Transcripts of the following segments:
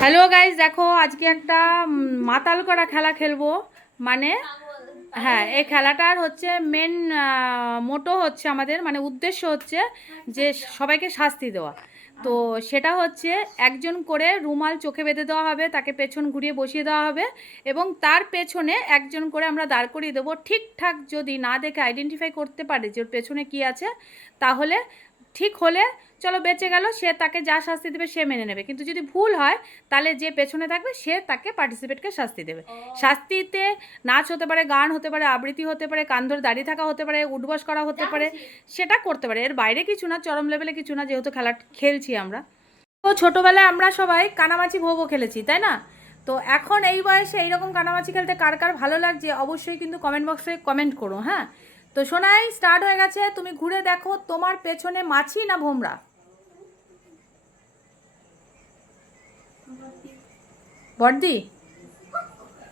Hello guys দেখো, আজকে একটা মাতাল করা খেলা খেলব। মানে হ্যাঁ এই খেলাটার হচ্ছে মেন মোটো হচ্ছে আমাদের মানে উদ্দেশ্য হচ্ছে যে সবাইকে শাস্তি দেওয়া। তো সেটা হচ্ছে একজন করে রুমাল চোখে বেঁধে দেওয়া হবে, তাকে পেছন ঘুরিয়ে বসিয়ে দেওয়া হবে এবং তার পেছনে একজন করে আমরা দাঁড় করিয়ে দেবো। ঠিকঠাক যদি না দেখে আইডেন্টিফাই করতে পারে যে ওর পেছনে কি আছে, তাহলে ঠিক হলে চলো বেঁচে গেল সে তাকে যা শাস্তি দেবে সে মেনে নেবে। কিন্তু যদি ভুল হয় তাহলে যে পেছনে থাকবে সে তাকে পার্টিসিপেটকে শাস্তি দেবে। শাস্তিতে নাচ হতে পারে গান হতে পারে আবৃত্তি হতে পারে কান ধরে দাঁড়িয়ে থাকা হতে পারে উঠবস করা হতে পারে সেটা করতে পারে। এর বাইরে কিছু না চরম লেভেলে কিছু না যেহেতু খেলা খেলছি আমরা। তো ছোটোবেলায় আমরা সবাই কানামাছি ভোবো খেলেছি তাই না? তো এখন এই বয়সে এইরকম কানামাছি খেলতে কার কার ভালো লাগছে অবশ্যই কিন্তু কমেন্ট বক্সে কমেন্ট করো হ্যাঁ? তো শোনাই স্টার্ট হয়ে গেছে। তুমি ঘুরে দেখো তোমার পেছনে মাছি না ভোমরা? বর্দি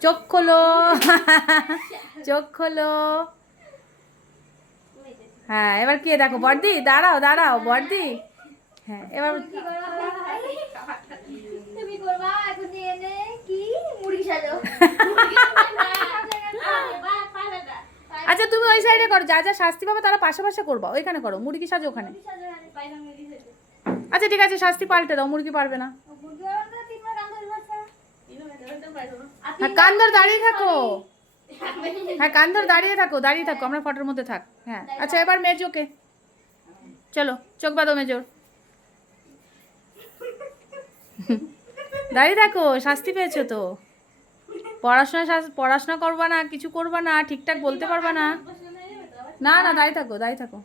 চোখ খোলো। চোখ খোলো। হ্যাঁ এবার কে দেখো? বর্দি দাঁড়াও দাঁড়াও বর্দি। হ্যাঁ এবার কি? মুড়ি সাজো। আচ্ছা তুমি ওই সাইডে করো যা যা শাস্তি পাবে তারা পাশে পাশে করবা। ওইখানে করো মুরগি সাজো ওখানে। আচ্ছা ঠিক আছে শাস্তি পাল্টে দাও মুরগি পারবে না। হ্যাঁ কান ধরে দাঁড়িয়ে থাকো। হ্যাঁ কান ধরে দাঁড়িয়ে থাকো দাঁড়িয়ে থাকো আমরা ফটোর মধ্যে থাক। হ্যাঁ আচ্ছা এবার মেজোকে চলো চোখ বাঁধো মেজোর। দাঁড়িয়ে থাকো শাস্তি পেয়েছ তো। পড়াশোনা পড়াশোনা করবা না, কিছু করবা না, ঠিকঠাক বলতে পারবা না। না না, দাঁড়িয়ে থাকো দাঁড়িয়ে থাকো।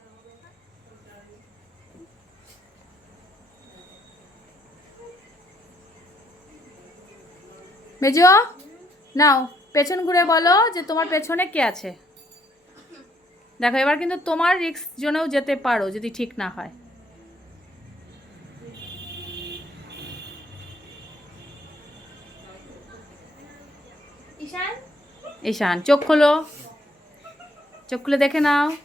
মেজো, নাও, পেছন ঘুরে বলো যে তোমার পেছনে কে আছে। দেখো, এবার কিন্তু তোমার রিক্স জন্যও যেতে পারো যদি ঠিক না হয়। ঈশান? ঈশান চোখ খোলো। চোখ খুলে দেখে নাও।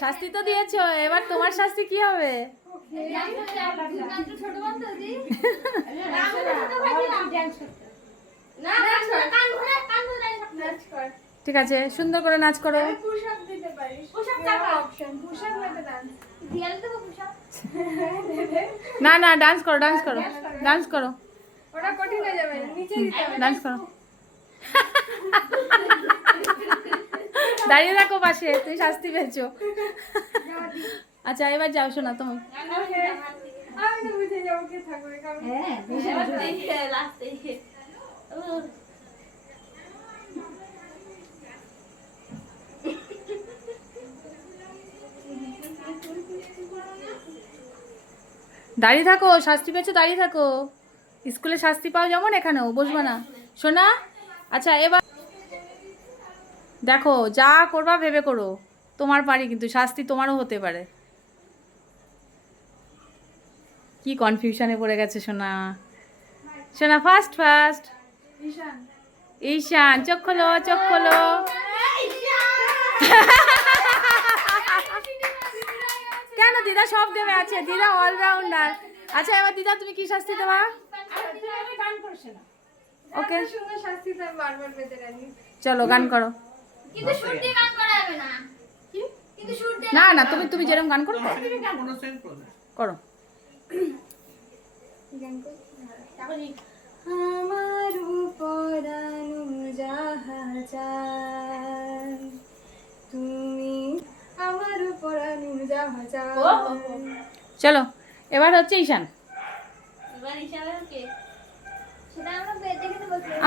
শাস্তি তো দিয়েছ এবার তোমার শাস্তি কি হবে? ঠিক আছে সুন্দর করে নাচ করো। না না ডান্স করো ডান্স করো। ডান্স করো। ওটা কঠিন হয়ে যাবে নিচে দিতে হবে। ডান্স করো। দাঁড়িয়ে রাখো পাশে তুই শাস্তি পেয়েছ। আচ্ছা এবার যাও শোনা তুমি হ্যাঁ দাঁড়িয়ে থাকো শাস্তি পেয়েছ দাঁড়িয়ে থাকো। স্কুলে শাস্তি পাও যেমন এখানেও বসবে না। শোনা আচ্ছা এবার দেখো যা করবা ভেবে করো। তোমার পারি কিন্তু শাস্তি তোমারও হতে পারে। কি কনফিউশনে পড়ে গেছে সোনা। সোনা ফার্স্ট ফার্স্ট ঈশান। চোখ খোলো চোখ খোলো। কেন দিদা সব গেমে আছে? দিদা অলরাউন্ডার আচ্ছা এবার দিদা তুমি কি শাস্তি দেবা? গান করছে না। ওকে এত শাস্তি তার বারবার পেতে রাখি চলো গান করো। কিন্তু সুর দিয়ে গান করা যাবে না। কিন্তু সুর দিয়ে না না তুমি তুমি যেরকম গান করো। করো। করো আমার পরানু জাহাজান তুমি আমার পরানু জাহাজান চলো এবার হচ্ছে ঈশান। এবার কে?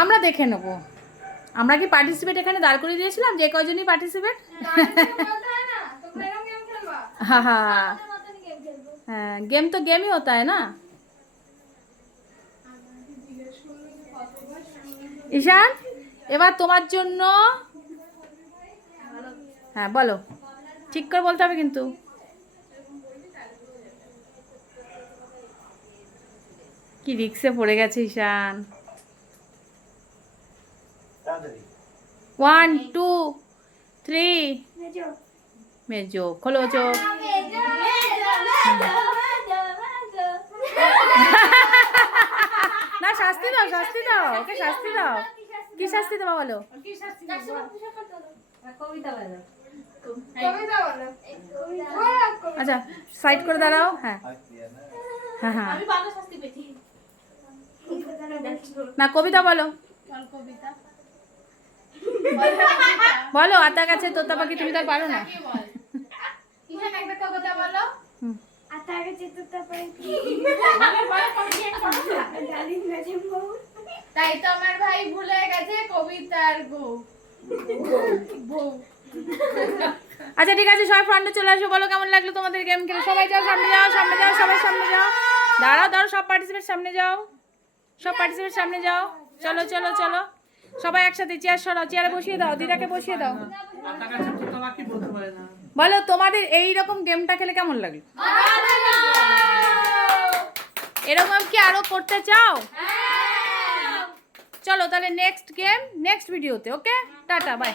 আমরা দেখে নেব। আমরা কি পার্টিসিপেট এখানে দাঁড় করিয়ে দিয়েছিলাম যে কজনই পার্টিসিপেট হয় গেম তো গেমই হতা है না? ঈশান, এবার তোমার জন্য হ্যাঁ বলো। ঠিক করে বলতে হবে কিন্তু। কি রিক্সে পড়ে গেছে ঈশান? ওয়ান টু থ্রি মেজো। খোলো চোখ। না শাস্তি দাও শাস্তি দাও। ওকে শাস্তি দাও। কি শাস্তি দেবা বলো? আচ্ছা সাইড করে দাঁড়াও। হ্যাঁ। আচ্ছা, হ্যাঁ হ্যাঁ। না কবিতা বলো। বলো আতা গাছে তোতা পাখি তুমি তো পারো না। তাই তো আমার ভাই ভুলে গেছে কবিতার গো আচ্ছা ঠিক আছে সবাই ফ্রন্টে চলে আসো বলো কেমন লাগল তোমাদের গেম খেলে? সবাই যাও সামনে যাও সামনে যাও সবাই সামনে যাও। দাঁড়াও দাঁড়াও সব পার্টিসিপেট সামনে যাও। সব পার্টিসিপেট সামনে যাও। চলো চলো চলো। সবাই একসাথে চেয়ার সরাও চেয়ারে বসিয়ে দাও দিদাকে বসিয়ে দাও। বলো তোমাদের এই রকম গেমটা খেলে কেমন লাগল? এরকম কি আরও করতে চাও? চলো তাহলে নেক্সট গেম নেক্সট ভিডিওতে ওকে টাটা বাই